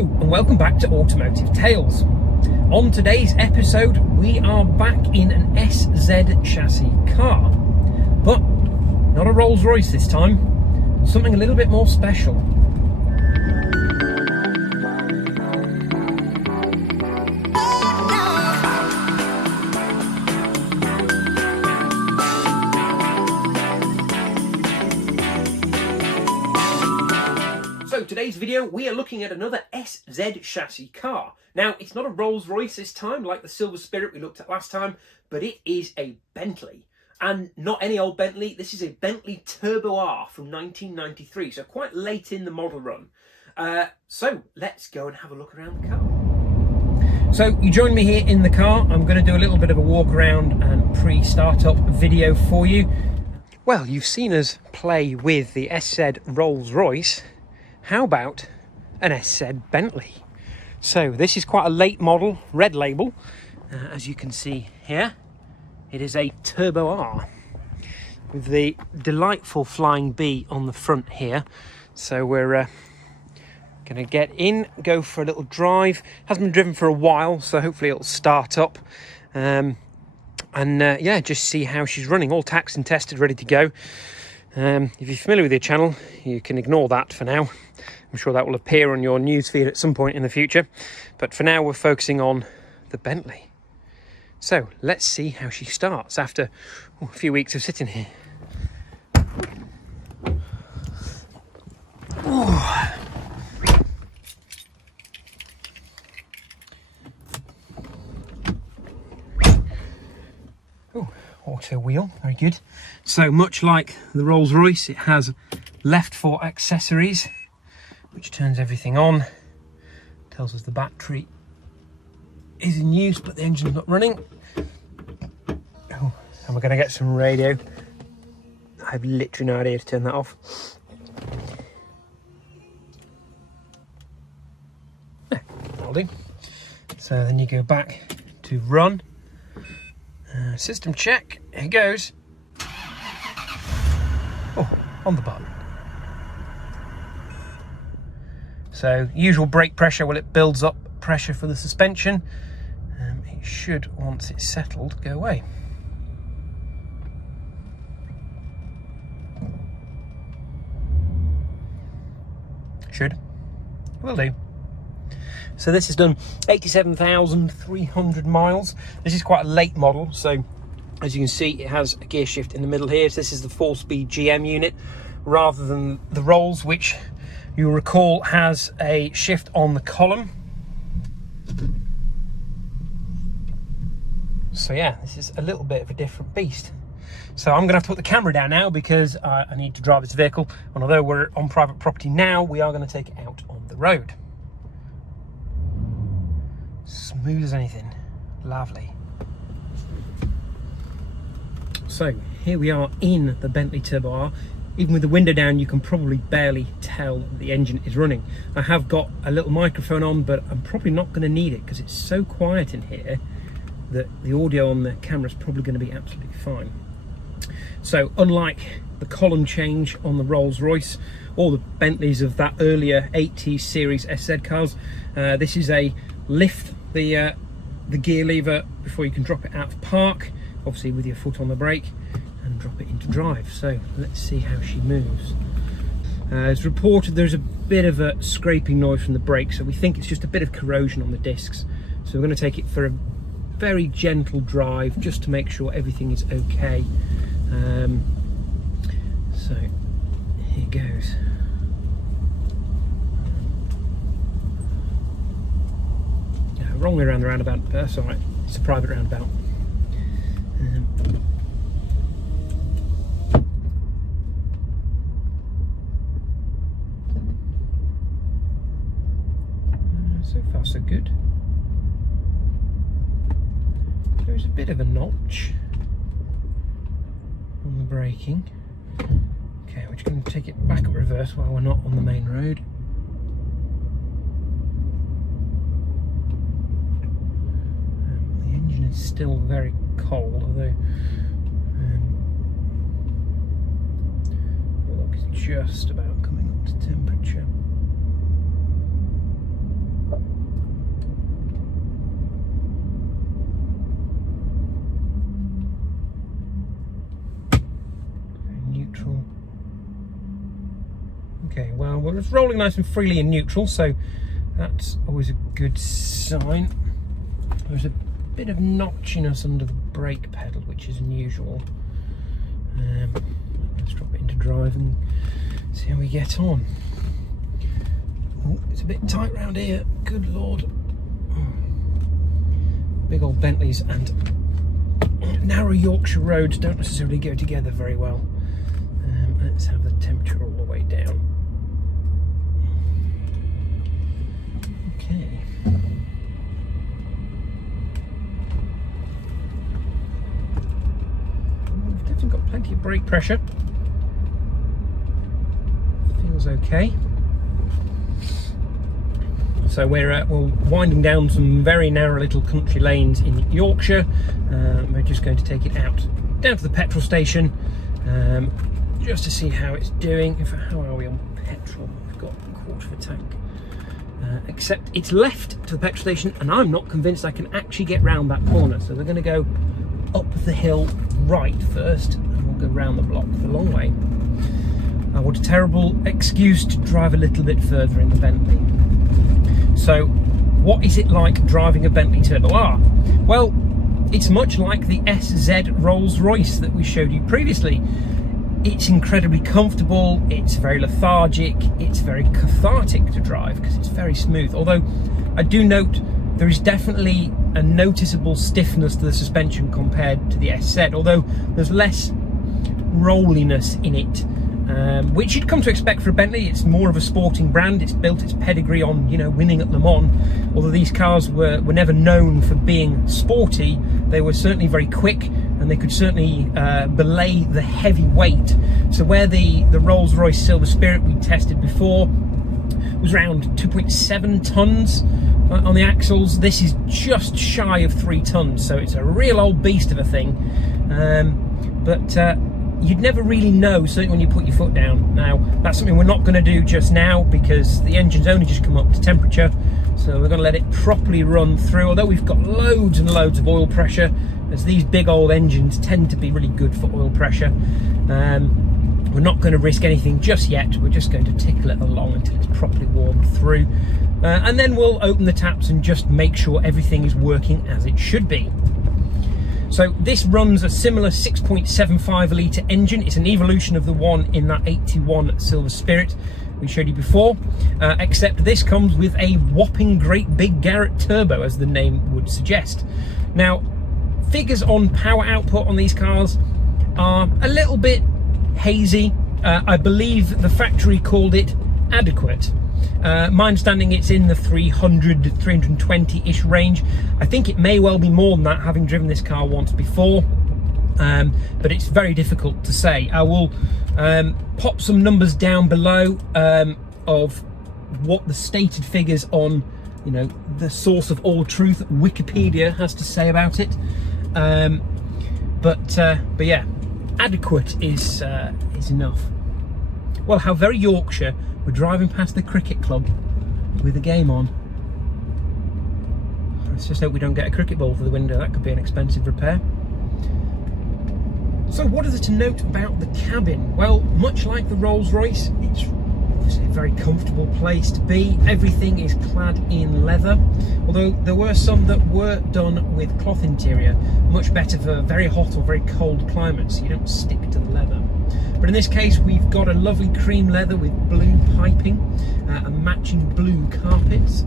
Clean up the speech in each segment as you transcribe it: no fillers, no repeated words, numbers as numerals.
Hello and welcome back to Automotive Tales. On today's episode we are back in an SZ chassis car, but not a Rolls-Royce this time, something a little bit more special. Today's video we are looking at another SZ chassis car. Now it's not a Rolls-Royce this time like the Silver Spirit we looked at last time, but it is a Bentley, and not any old Bentley. This is a Bentley Turbo R from 1993, so quite late in the model run. So let's go and have a look around the car. So you join me here in the car. I'm going to do a little bit of a walk around and pre-startup video for you. Well, you've seen us play with the SZ Rolls-Royce. How about an SZ Bentley? So this is quite a late model, red label, as you can see here. It is a Turbo R with the delightful flying B on the front here. So we're going to get in, go for a little drive. Hasn't been driven for a while, so hopefully it'll start up. Yeah, just see how she's running. All taxed and tested, ready to go. If you're familiar with your channel, you can ignore that for now. I'm sure that will appear on your newsfeed at some point in the future. But for now, we're focusing on the Bentley. So let's see how she starts after a few weeks of sitting here. Oh. Auto wheel, very good. So much like the Rolls-Royce, it has left for accessories, which turns everything on, tells us the battery is in use but the engine's not running. Oh, and we're going to get some radio. I have literally no idea to turn that off. That'll do. So then you go back to run. System check, here goes. Oh, on the button. So usual brake pressure, well, it builds up pressure for the suspension. It should, once it's settled, go away. Should. Will do. So this has done 87,300 miles. This is quite a late model, so as you can see it has a gear shift in the middle here. So this is the 4-speed GM unit rather than the Rolls, which you'll recall has a shift on the column. So yeah, this is a little bit of a different beast. So I'm going to have to put the camera down now because I need to drive this vehicle, and although we're on private property now, we are going to take it out on the road. Smooth as anything, lovely. So here we are in the Bentley Turbo R. Even with the window down, you can probably barely tell that the engine is running. I have got a little microphone on, but I'm probably not going to need it because it's so quiet in here that the audio on the camera is probably going to be absolutely fine. So unlike the column change on the Rolls-Royce or the Bentleys of that earlier 80s series SZ cars, this is a lift the gear lever before you can drop it out of park, obviously with your foot on the brake, and drop it into drive. So let's see how she moves. As reported, there's a bit of a scraping noise from the brake, so we think it's just a bit of corrosion on the discs. So we're going to take it for a very gentle drive just to make sure everything is okay. So here goes. Wrong way around the roundabout, but that's alright, it's a private roundabout. So far so good. There's a bit of a notch on the braking. Okay, we're just going to take it back at reverse while we're not on the main road. It's still very cold, although the lock is just about coming up to temperature. Well, it's rolling nice and freely in neutral, so that's always a good sign. There's a bit of notchiness under the brake pedal, which is unusual. Let's drop it into drive and see how we get on. Oh, it's a bit tight round here, good lord. Big old Bentleys and narrow Yorkshire roads don't necessarily go together very well. Let's have the temperature all the way down. Okay. We've definitely got plenty of brake pressure. Feels okay. So we're winding down some very narrow little country lanes in Yorkshire. We're just going to take it out down to the petrol station just to see how it's doing. In fact, how are we on petrol? We've got a quarter of a tank. Except it's left to the petrol station, and I'm not convinced I can actually get round that corner. So we're going to go up the hill right first, and we'll go round the block the long way. What a terrible excuse to drive a little bit further in the Bentley. So, what is it like driving a Bentley Turbo R? Well, it's much like the SZ Rolls-Royce that we showed you previously. It's incredibly comfortable, it's very lethargic, it's very cathartic to drive because it's very smooth. Although, I do note there is definitely a noticeable stiffness to the suspension compared to the SZ, although there's less rolliness in it. Which you'd come to expect for a Bentley. It's more of a sporting brand. It's built its pedigree on, you know, winning at Le Mans. Although these cars were never known for being sporty, they were certainly very quick, and they could certainly belay the heavy weight. So where the Rolls-Royce Silver Spirit we tested before was around 2.7 tons on the axles, this is just shy of 3 tons. So it's a real old beast of a thing. You'd never really know, certainly when you put your foot down. Now, that's something we're not going to do just now because the engine's only just come up to temperature. So we're going to let it properly run through, although we've got loads and loads of oil pressure, as these big old engines tend to be really good for oil pressure. We're not going to risk anything just yet. We're just going to tickle it along until it's properly warmed through. And then we'll open the taps and just make sure everything is working as it should be. So this runs a similar 6.75 litre engine. It's an evolution of the one in that 81 Silver Spirit we showed you before, except this comes with a whopping great big Garrett turbo, as the name would suggest. Now, figures on power output on these cars are a little bit hazy. I believe the factory called it adequate. My understanding it's in the 300 to 320-ish range. I think it may well be more than that, having driven this car once before, but it's very difficult to say. I will pop some numbers down below of what the stated figures on, you know, the source of all truth, Wikipedia, has to say about it. But yeah, adequate is enough. Well, how very Yorkshire. We're driving past the cricket club with the game on. Let's just hope we don't get a cricket ball for the window. That could be an expensive repair. So what is there to note about the cabin? Well, much like the Rolls-Royce, it's obviously a very comfortable place to be. Everything is clad in leather, although there were some that were done with cloth interior. Much better for very hot or very cold climates, so you don't stick to the leather. But in this case, we've got a lovely cream leather with blue piping and matching blue carpets.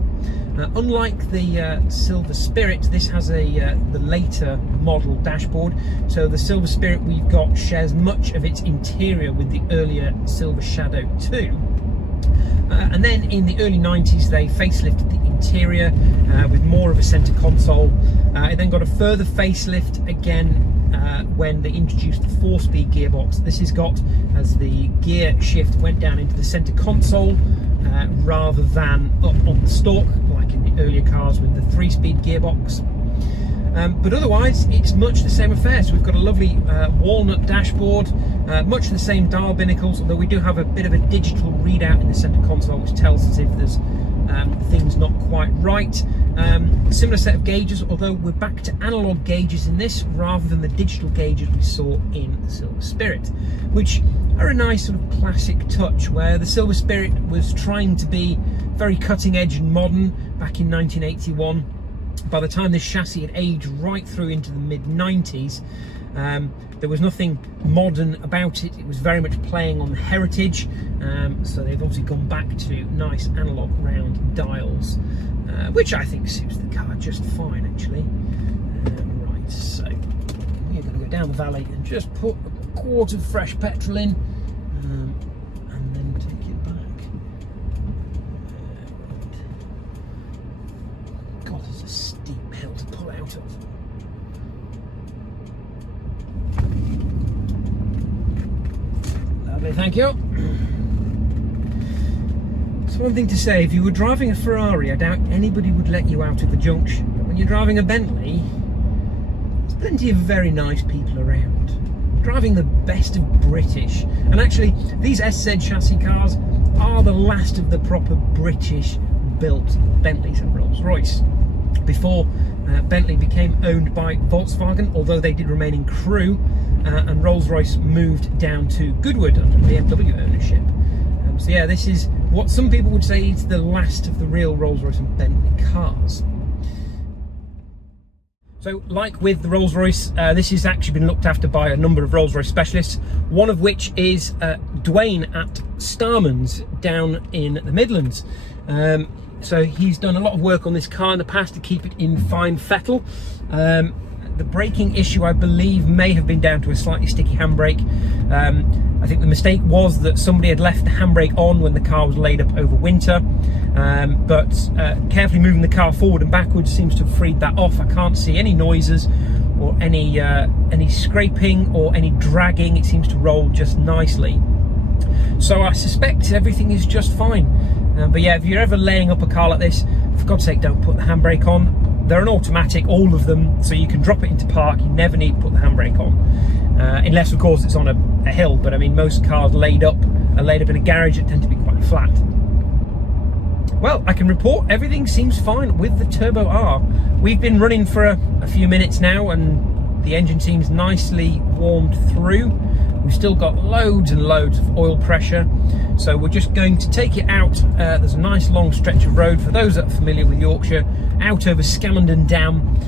Unlike the Silver Spirit, this has the later model dashboard. So the Silver Spirit we've got shares much of its interior with the earlier Silver Shadow 2. And then in the early 90s, they facelifted the interior with more of a centre console. It then got a further facelift again when they introduced the 4-speed gearbox. This is got, as the gear shift went down into the centre console rather than up on the stalk, like in the earlier cars with the 3-speed gearbox. But otherwise, it's much the same affair. So we've got a lovely walnut dashboard, much the same dial binnacles, although we do have a bit of a digital readout in the centre console, which tells us if there's things not quite right. Similar set of gauges, although we're back to analogue gauges in this rather than the digital gauges we saw in the Silver Spirit, which are a nice sort of classic touch, where the Silver Spirit was trying to be very cutting edge and modern back in 1981. By the time this chassis had aged right through into the mid-90s, there was nothing modern about it. It was very much playing on the heritage, so they've obviously gone back to nice analog round dials, which I think suits the car just fine, actually. Right, so we're going to go down the valley and just put a quart of fresh petrol in, and then take it back. God, it's a steep hill to pull out of. Lovely, thank you. It's one thing to say, if you were driving a Ferrari, I doubt anybody would let you out of the junction. But when you're driving a Bentley, there's plenty of very nice people around. Driving the best of British. And actually, these SZ chassis cars are the last of the proper British built Bentleys and Rolls-Royce. Before Bentley became owned by Volkswagen, although they did remain in Crewe, and Rolls-Royce moved down to Goodwood under BMW ownership. So yeah, this is what some people would say is the last of the real Rolls-Royce and Bentley cars. So, like with the Rolls-Royce, this has actually been looked after by a number of Rolls-Royce specialists, one of which is Dwayne at Starman's down in the Midlands. So he's done a lot of work on this car in the past to keep it in fine fettle. The braking issue, I believe, may have been down to a slightly sticky handbrake. I think the mistake was that somebody had left the handbrake on when the car was laid up over winter, but carefully moving the car forward and backwards seems to have freed that off. I can't see any noises or any scraping or any dragging. It seems to roll just nicely. So I suspect everything is just fine. But yeah, if you're ever laying up a car like this, for God's sake, don't put the handbrake on. They're an automatic, all of them, so you can drop it into park. You never need to put the handbrake on, unless of course it's on a hill. But I mean, most cars are laid up in a garage that tend to be quite flat. Well, I can report everything seems fine with the Turbo R. We've been running for a few minutes now, and the engine seems nicely warmed through. We've still got loads and loads of oil pressure, so we're just going to take it out. There's a nice long stretch of road, for those that are familiar with Yorkshire, out over Scamondon Dam.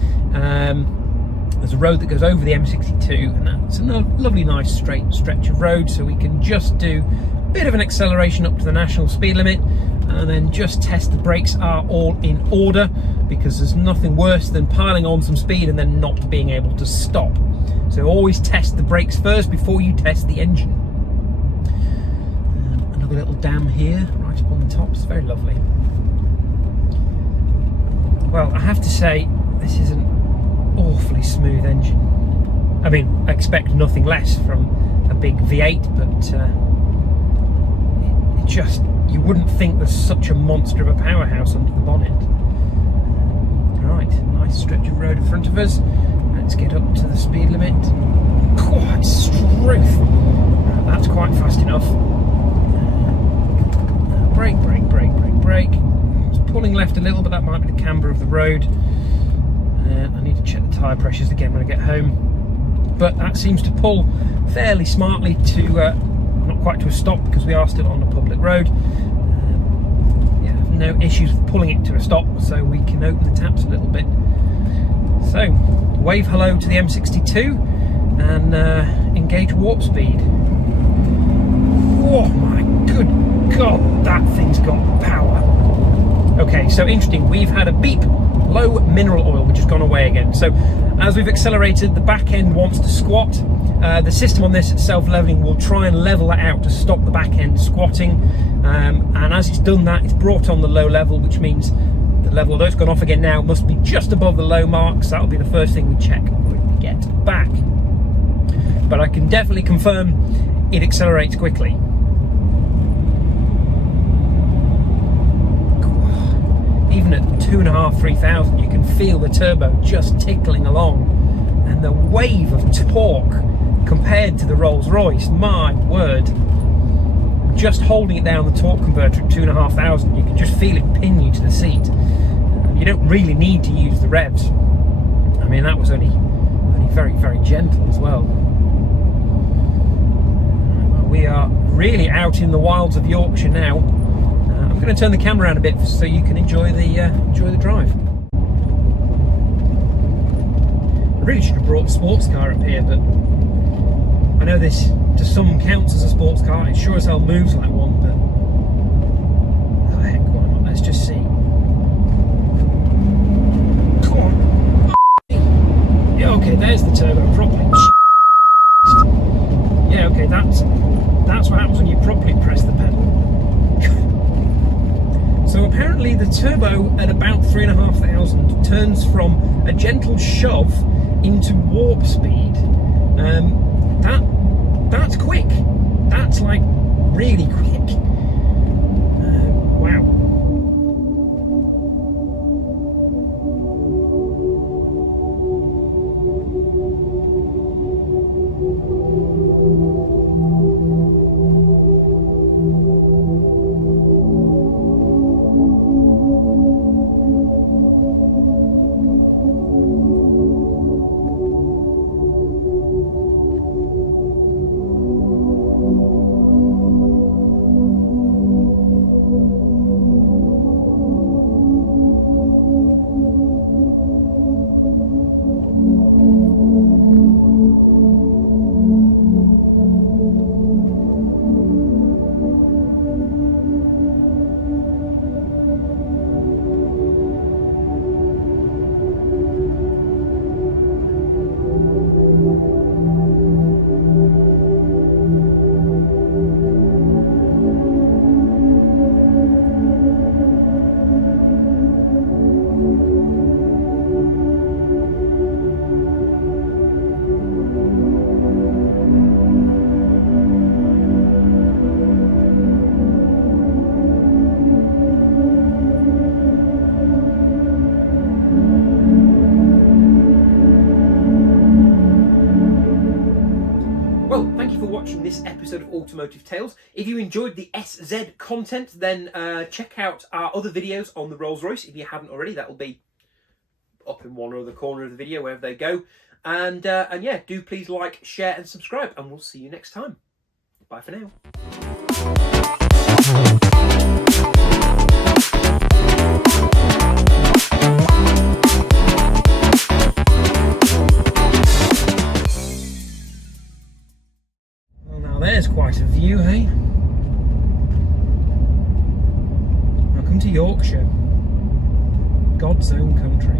There's a road that goes over the M62, and that's a lovely nice straight stretch of road, so we can just do a bit of an acceleration up to the national speed limit, and then just test the brakes are all in order, because there's nothing worse than piling on some speed and then not being able to stop. So always test the brakes first before you test the engine. Another little dam here, right up on the top. It's very lovely. Well, I have to say, this is an awfully smooth engine. I mean, I expect nothing less from a big V8, but it just, you wouldn't think there's such a monster of a powerhouse under the bonnet. Right, nice stretch of road in front of us. Let's get up to the speed limit. Quite struth. That's quite fast enough. Brake, brake, brake, brake, brake. It's pulling left a little, but that might be the camber of the road. I need to check the tyre pressures again when I get home. But that seems to pull fairly smartly to, not quite to a stop, because we are still on a public road. Yeah, no issues with pulling it to a stop, so we can open the taps a little bit. So, wave hello to the M62 and engage warp speed. Oh my good God, that thing's got power. Okay, so interesting, we've had a beep, low mineral oil, which has gone away again. So as we've accelerated, the back end wants to squat. The system on this self-leveling will try and level that out to stop the back end squatting. And as it's done that, it's brought on the low level, which means the level, although it's gone off again now, must be just above the low marks. That'll be the first thing we check when we get back. But I can definitely confirm it accelerates quickly. Even at 2.5, 3,000, you can feel the turbo just tickling along, and the wave of torque compared to the Rolls-Royce, my word. Just holding it down the torque converter at 2,500, you can just feel it pin you to the seat. You don't really need to use the revs. I mean, that was only very, very gentle as well. we are really out in the wilds of Yorkshire now. I'm going to turn the camera around a bit so you can enjoy the drive. I really should have brought a sports car up here, but I know this to some counts as a sports car. It sure as hell moves like one, but oh heck, why not? Let's just see. Come on. Yeah, okay, there's the turbo properly. Yeah, okay, that's what happens when you properly press the pedal. So apparently the turbo at about 3,500 turns from a gentle shove into warp speed. That's quick. That's like really quick. Wow. Watching this episode of Automotive Tales. If you enjoyed the SZ content, then check out our other videos on the Rolls-Royce. If you haven't already, that will be up in one or other corner of the video, wherever they go. And yeah, do please like, share and subscribe, and we'll see you next time. Bye for now. There's quite a view, hey? Welcome to Yorkshire, God's own country.